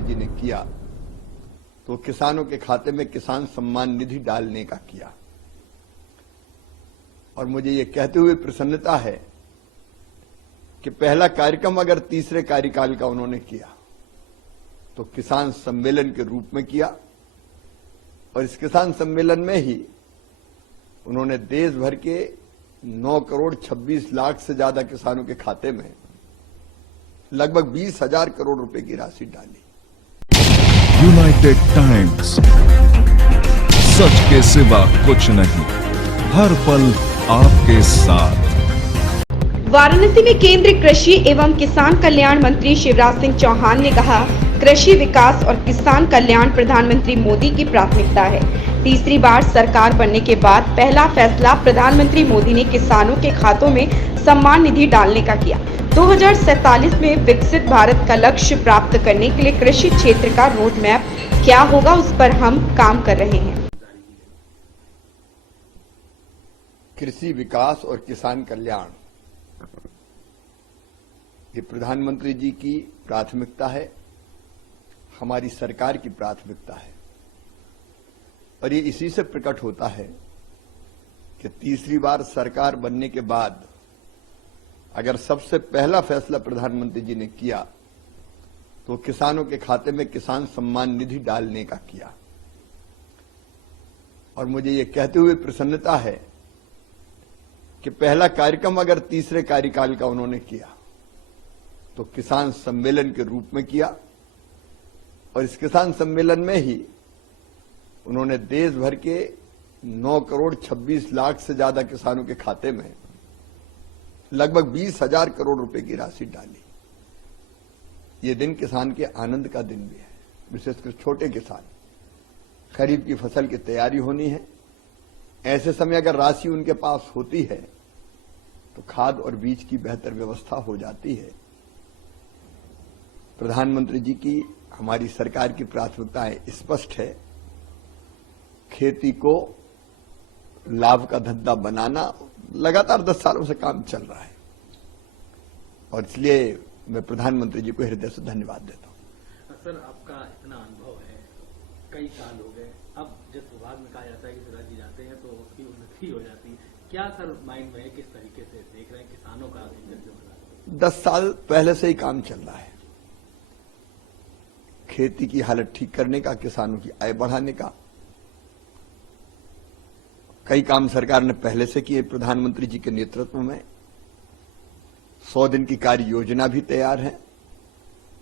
प्रधानमंत्री जी ने किया तो किसानों के खाते में किसान सम्मान निधि डालने का किया। और मुझे ये कहते हुए प्रसन्नता है कि पहला कार्यक्रम अगर तीसरे कार्यकाल का उन्होंने किया तो किसान सम्मेलन के रूप में किया, और इस किसान सम्मेलन में ही उन्होंने देश भर के 9 करोड़ 26 लाख से ज्यादा किसानों के खाते में लगभग 20,000 करोड़ रुपए की राशि डाली। यूनाइटेड टाइम्स, सच के सिवा कुछ नहीं, हर पल आपके साथ। वाराणसी में केंद्रीय कृषि एवं किसान कल्याण मंत्री शिवराज सिंह चौहान ने कहा, कृषि विकास और किसान कल्याण प्रधानमंत्री मोदी की प्राथमिकता है। तीसरी बार सरकार बनने के बाद पहला फैसला प्रधानमंत्री मोदी ने किसानों के खातों में सम्मान निधि डालने का किया। 2047 में विकसित भारत का लक्ष्य प्राप्त करने के लिए कृषि क्षेत्र का रोड मैप क्या होगा, उस पर हम काम कर रहे हैं। कृषि विकास और किसान कल्याण ये प्रधानमंत्री जी की प्राथमिकता है, हमारी सरकार की प्राथमिकता है, और ये इसी से प्रकट होता है कि तीसरी बार सरकार बनने के बाद अगर सबसे पहला फैसला प्रधानमंत्री जी ने किया तो किसानों के खाते में किसान सम्मान निधि डालने का किया। और मुझे ये कहते हुए प्रसन्नता है कि पहला कार्यक्रम अगर तीसरे कार्यकाल का उन्होंने किया तो किसान सम्मेलन के रूप में किया, और इस किसान सम्मेलन में ही उन्होंने देश भर के 9 करोड़ 26 लाख से ज्यादा किसानों के खाते में लगभग 20,000 करोड़ रुपए की राशि डाली। ये दिन किसान के आनंद का दिन भी है, विशेषकर छोटे किसान। खरीफ की फसल की तैयारी होनी है, ऐसे समय अगर राशि उनके पास होती है तो खाद और बीज की बेहतर व्यवस्था हो जाती है। प्रधानमंत्री जी की, हमारी सरकार की प्राथमिकताएं स्पष्ट है। खेती को लाभ का धंधा बनाना लगातार 10 सालों से काम चल रहा है, और इसलिए मैं प्रधानमंत्री जी को हृदय से धन्यवाद देता हूं। सर, आपका इतना अनुभव है, कई साल हो गए, अब जिस विभाग में कहा जाता है कि शिवराज जी जाते हैं तो उसकी उन्नति हो जाती है, क्या सर माइंड में है, किस तरीके से देख रहे हैं किसानों का? 10 साल पहले से ही काम चल रहा है, खेती की हालत ठीक करने का, किसानों की आय बढ़ाने का। कई काम सरकार ने पहले से किए प्रधानमंत्री जी के नेतृत्व में। 100 दिन की कार्य योजना भी तैयार है,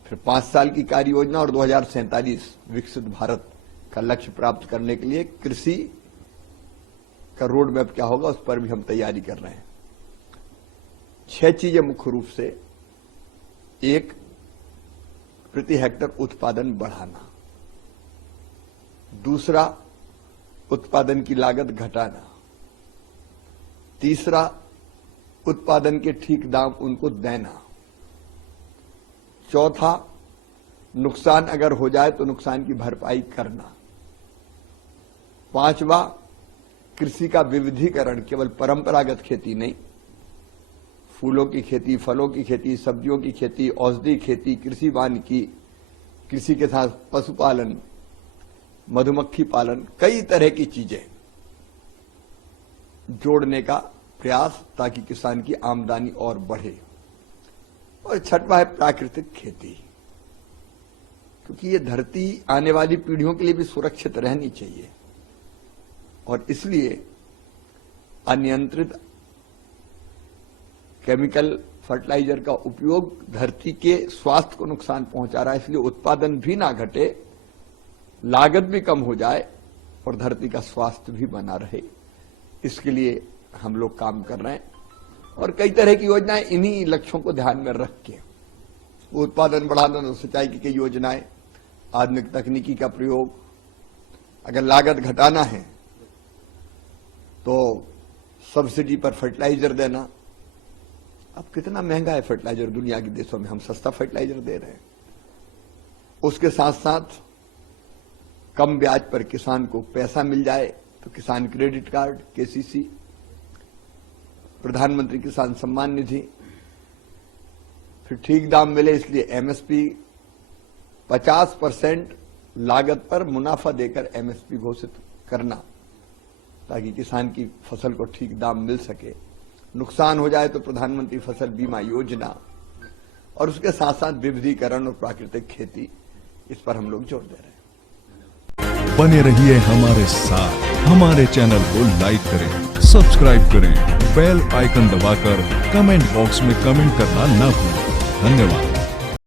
फिर 5 साल की कार्य योजना, और 2047 विकसित भारत का लक्ष्य प्राप्त करने के लिए कृषि का रोड मैप क्या होगा, उस पर भी हम तैयारी कर रहे हैं। 6 चीजें मुख्य रूप से: 1, प्रति हेक्टर उत्पादन बढ़ाना। 2, उत्पादन की लागत घटाना। 3, उत्पादन के ठीक दाम उनको देना। 4, नुकसान अगर हो जाए तो नुकसान की भरपाई करना। 5, कृषि का विविधीकरण, केवल परंपरागत खेती नहीं, फूलों की खेती, फलों की खेती, सब्जियों की खेती, औषधि खेती, कृषि वानिकी, कृषि के साथ पशुपालन, मधुमक्खी पालन, कई तरह की चीजें जोड़ने का प्रयास, ताकि किसान की आमदनी और बढ़े। और 6वां है प्राकृतिक खेती, क्योंकि ये धरती आने वाली पीढ़ियों के लिए भी सुरक्षित रहनी चाहिए, और इसलिए अनियंत्रित केमिकल फर्टिलाइजर का उपयोग धरती के स्वास्थ्य को नुकसान पहुंचा रहा है। इसलिए उत्पादन भी ना घटे, लागत भी कम हो जाए, और धरती का स्वास्थ्य भी बना रहे, इसके लिए हम लोग काम कर रहे हैं। और कई तरह की योजनाएं इन्हीं लक्ष्यों को ध्यान में रख के, उत्पादन बढ़ाना, सिंचाई की कई योजनाएं, आधुनिक तकनीकी का प्रयोग, अगर लागत घटाना है तो सब्सिडी पर फर्टिलाइजर देना। अब कितना महंगा है फर्टिलाइजर दुनिया के देशों में, हम सस्ता फर्टिलाइजर दे रहे हैं। उसके साथ साथ कम ब्याज पर किसान को पैसा मिल जाए तो किसान क्रेडिट कार्ड, केसीसी, प्रधानमंत्री किसान सम्मान निधि, फिर ठीक दाम मिले इसलिए एमएसपी 50% लागत पर मुनाफा देकर एमएसपी घोषित करना, ताकि किसान की फसल को ठीक दाम मिल सके। नुकसान हो जाए तो प्रधानमंत्री फसल बीमा योजना, और उसके साथ साथ विविधीकरण और प्राकृतिक खेती, इस पर हम लोग जोर दे रहे हैं। बने रहिए हमारे साथ, हमारे चैनल को लाइक करें, सब्सक्राइब करें, बेल आइकन दबाकर कमेंट बॉक्स में कमेंट करना ना भूलें। धन्यवाद।